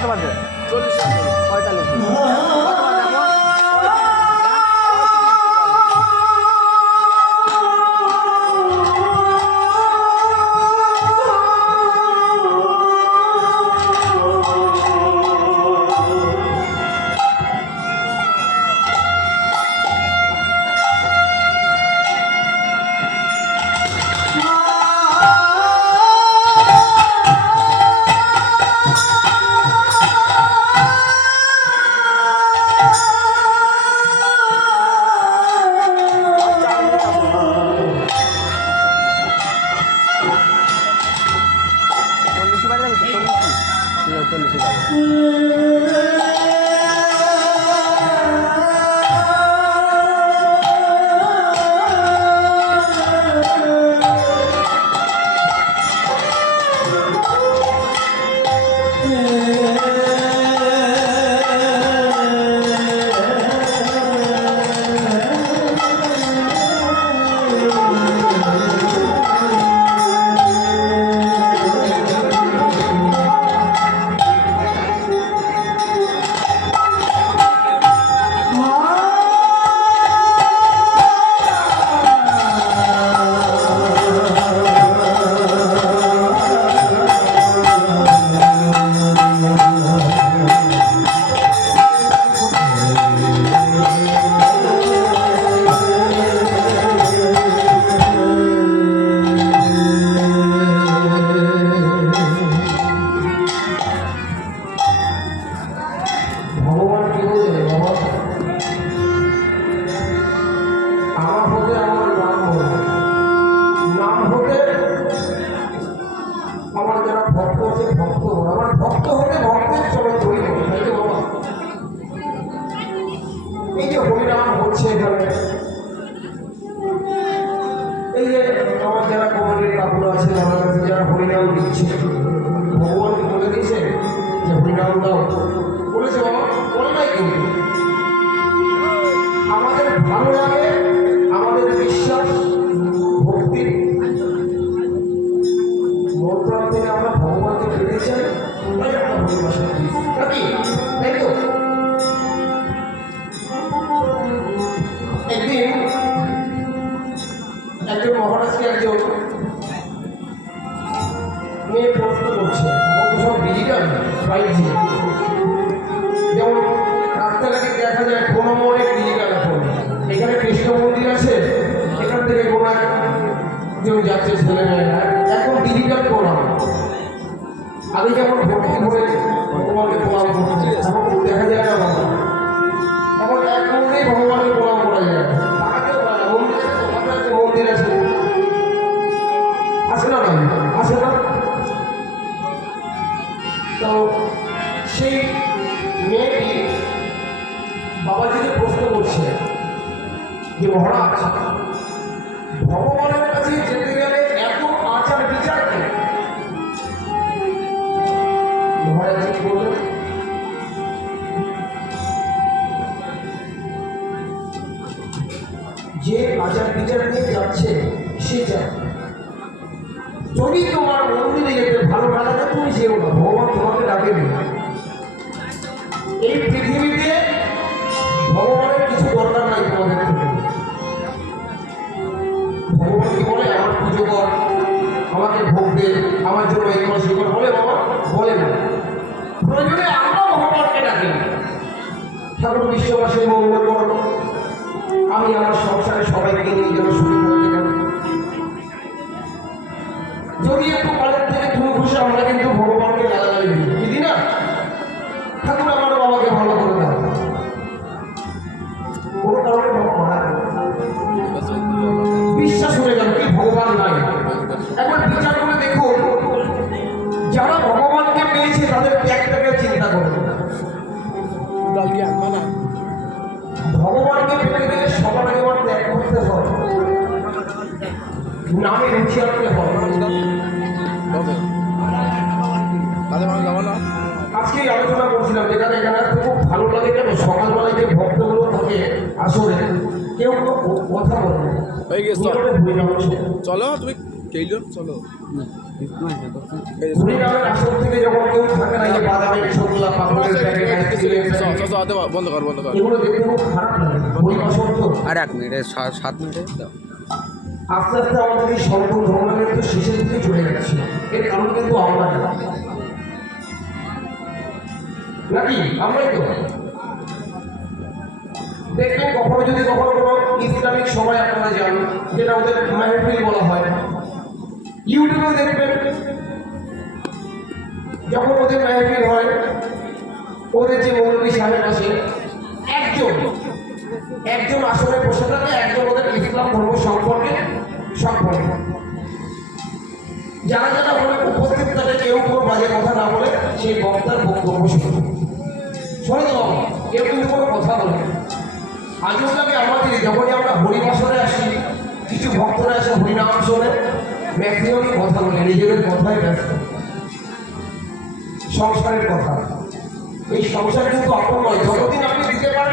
কত বাজে? চল্লিশ পঁয়তাল্লিশ 谢谢。嗯 হরিনাম দাও বলেছে বাবা নাই কিন্তু আমাদের ভালো লাগে, আমাদের বিশ্বাস, ভক্তি। মন থেকে আমরা ভগবানকে পেতে চাই একজন মহারাজকে একজন মেয়ে প্রশ্ন করছে সব ডিজিটাল ফাইভ জি। যেমন রাস্তাঘাটে দেখা যায় কোনো অনেক ডিজিটাল এখন এখানে কৃষ্ণ মন্দির আছে, এখান থেকে কোনো কেউ যাচ্ছে ছেলে মেয়েরা এখন ডিজিটাল প্রণাম আগে যেমন ভর্তি করে তোমাকে প্রণাম করছে এখন দেখা যায় না মহারাজ, ভগবানের কাছে যেতে গেলে এত আচার বিচার মহারাজ কি যে আচার বিচার নিয়ে যাচ্ছে, সে যা যদি তোমার মন্দিরে যেতে ভালো না, তুমি যেও না। ভগবান তোমাকে ডাকেনি। এই আমাকে ভোগ দে, আমার জন্য এই কর। সেই বলে, বাবা, বলে না। প্রয়োজনে আমরা ভগবানকে ডাকি ঠাকুর, বিশ্ববাসীর মঙ্গল কর। আমি আমার সংসারে সবাইকে নিয়ে যেন শুরু করতে যদি একটু পালের থেকে তুমি খুশি আমরা কিন্তু ভগবানকে গালাগালি নামে রুচি আনতে হয় আজকে আলোচনা করছিলাম যেখানে এখানে খুব ভালো লাগে কেন সকালবেলায় যে ভক্তগুলো থাকে আসলে কেউ কথা বলে হয়ে গেছে চল। তুমি চলো। আর এক মিনিট সাত মিনিটে দাও। আস্তে আস্তে আমাদের এই সর্ব ধর্মের কিন্তু শেষের দিকে চলে যাচ্ছে। এর কারণ কিন্তু আমরা। নাকি? আমরাই তো। দেখবেন কখনো যদি কখনো কোনো ইসলামিক সময় আপনারা যান, যেটা ওদের মাহফিল বলা হয়, ইউটিউবে দেখবেন, যখন ওদের মাহফিল হয়, ওদের যে মৌলবী সাহেব আছে, একজন একজন আসলে বসে থাকে, একজন ওদের ইসলাম ধর্ম সম্পর্কে যারা যারা বলে উপস্থিত থাকে কেউ কোনো বাজে কথা না বলে সেই বক্তার বক্তব্য শুনে শোনে তো কেউ কিন্তু কোনো কথা বলে। আজও লাগে আমাদের যখনই আমরা হরিবাসরে আসি, কিছু ভক্তরা এসে হরিনাম শোনে ম্যাক্সিমামই কথা বলে, নিজেদের কথাই ব্যস্ত। সংস্কারের কথা। এই সংসার কিন্তু আপন নয়, যতদিন আপনি দিতে পারেন